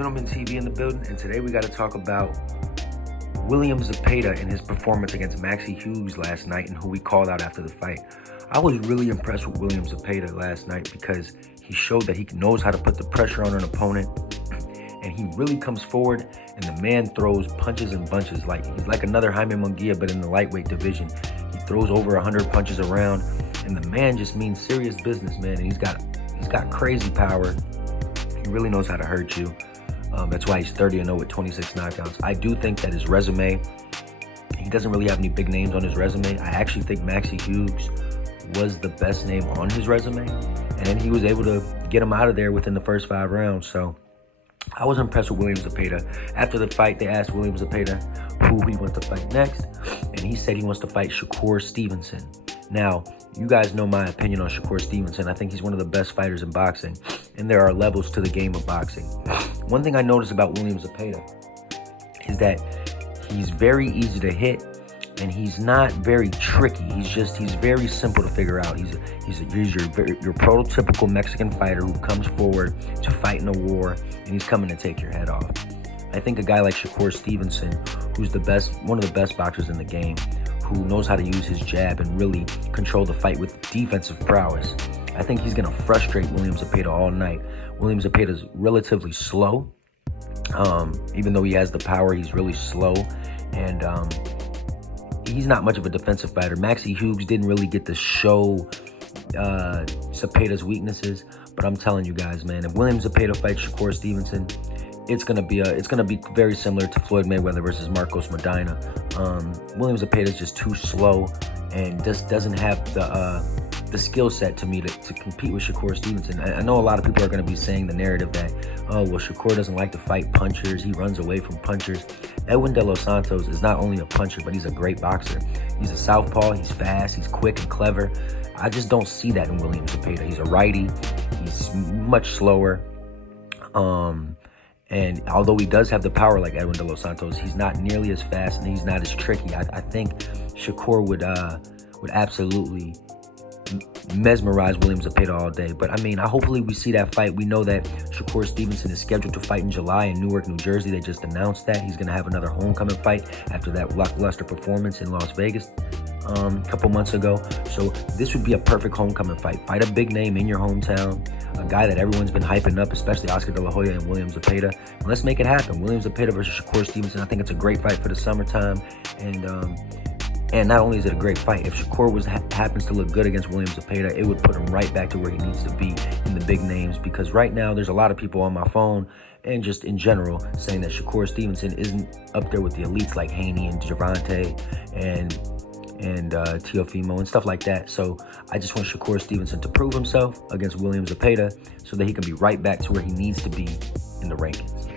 Middleman TV in the building, and today we got to talk about William Zepeda and his performance against Maxi Hughes last night and who we called out after the fight. I was really impressed with William Zepeda last night because he showed that he knows how to put the pressure on an opponent, and he really comes forward, and the man throws punches and bunches. He's like another Jaime Munguia, but in the lightweight division. He throws over 100 punches around, and the man just means serious business, man. And he's got crazy power. He really knows how to hurt you. That's why he's 30-0 with 26 knockouts. I do think that his resume, he doesn't really have any big names on his resume. I actually think Maxi Hughes was the best name on his resume, and he was able to get him out of there within the first 5 rounds. So I was impressed with William Zepeda. After the fight, they asked William Zepeda who he wants to fight next, and he said he wants to fight Shakur Stevenson. Now, you guys know my opinion on Shakur Stevenson. I think he's one of the best fighters in boxing, and there are levels to the game of boxing. One thing I noticed about William Zepeda is that he's very easy to hit, and he's not very tricky. He's very simple to figure out. He's your prototypical Mexican fighter who comes forward to fight in a war, and he's coming to take your head off. I think a guy like Shakur Stevenson, who's one of the best boxers in the game, who knows how to use his jab and really control the fight with defensive prowess, I think he's going to frustrate William Zepeda all night. William Zepeda's relatively slow. Even though he has the power, he's really slow. And he's not much of a defensive fighter. Maxi Hughes didn't really get to show Zepeda's weaknesses. But I'm telling you guys, man, if William Zepeda fights Shakur Stevenson, it's gonna be very similar to Floyd Mayweather versus Marcos Medina. William Zepeda is just too slow and just doesn't have the skill set to me to compete with Shakur Stevenson. I know a lot of people are going to be saying the narrative that, oh, well, Shakur doesn't like to fight punchers. He runs away from punchers. Edwin De Los Santos is not only a puncher, but he's a great boxer. He's a southpaw. He's fast. He's quick and clever. I just don't see that in William Zepeda. He's a righty. He's much slower. And although he does have the power like Edwin De Los Santos, he's not nearly as fast and he's not as tricky. I think Shakur would absolutely mesmerize William Zepeda all day. But I mean, hopefully we see that fight. We know that Shakur Stevenson is scheduled to fight in July in Newark, New Jersey. They just announced that he's going to have another homecoming fight after that lackluster performance in Las Vegas a couple months ago. So this would be a perfect homecoming fight. Fight a big name in your hometown, a guy that everyone's been hyping up, especially Oscar De La Hoya and William Zepeda. And let's make it happen. William Zepeda versus Shakur Stevenson. I think it's a great fight for the summertime. And not only is it a great fight, if Shakur happens to look good against William Zepeda, it would put him right back to where he needs to be in the big names. Because right now, there's a lot of people on my phone and just in general saying that Shakur Stevenson isn't up there with the elites like Haney and Gervonta and Teofimo and stuff like that. So I just want Shakur Stevenson to prove himself against William Zepeda so that he can be right back to where he needs to be in the rankings.